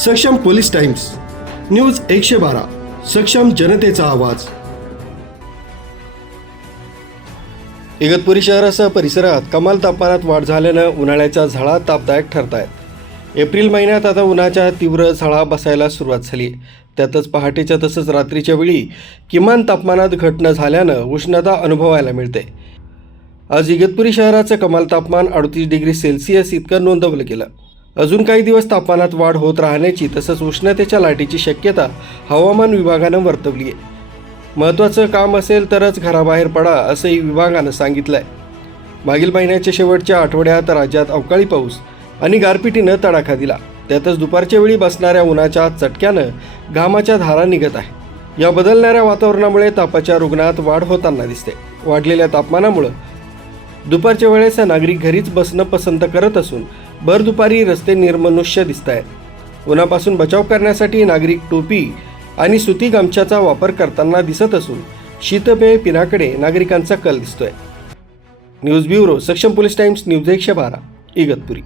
सक्षम police times, news 112, सक्षम जनतेचा आवाज। इगतपुरी शहरासह परिसरात कमाल तापमानात वाढ झाल्यानं उन्हाळ्याच्या झळा तापदायक ठरत आहेत। एप्रिल महिन्यात आता उन्हाच्या तीव्र झळा बसायला सुरुवात झाली। त्यातच पहाटेच्या तसंच रात्रीच्या वेळी किमान तापमानात घट न झाल्यानं उष्णता अनुभवायला मिळते। आज इगतपुरी शहराचं कमाल तापमान 38 डिग्री सेल्सिअस इतकं नोंदवलं गेलं। अजून काही दिवस तापमानात वाढ होत राहण्याची तसंच उष्णतेच्या लाटेची शक्यता हवामान विभागानं वर्तवली आहे। महत्त्वाचं काम असेल तरच घराबाहेर पडा असंही विभागानं सांगितलंय। मागील महिन्याच्या शेवटच्या आठवड्यात राज्यात अवकाळी पाऊस आणि गारपिटीनं तडाखा दिला। त्यातच दुपारच्या वेळी बसणाऱ्या उन्हाच्या चटक्यानं घामाच्या धारा निघत आहे। या बदलणाऱ्या वातावरणामुळे तापाच्या रुग्णात वाढ होताना दिसते। वाढलेल्या तापमानामुळे दुपारच्या वेळेस नागरिक घरीच बसणं पसंत करत असून भर दुपारी रस्ते निर्मनुष्य दिसत आहेत। उन्हापासून बचाव करण्यासाठी नागरिक टोपी आणि सुती गमछाचा वापर करताना दिसत असून शीतपेय पिण्याकडे नागरिकांचा कल दिसतोय। न्यूज ब्युरो, सक्षम पोलीस टाइम्स, न्यूज 112, इगतपुरी।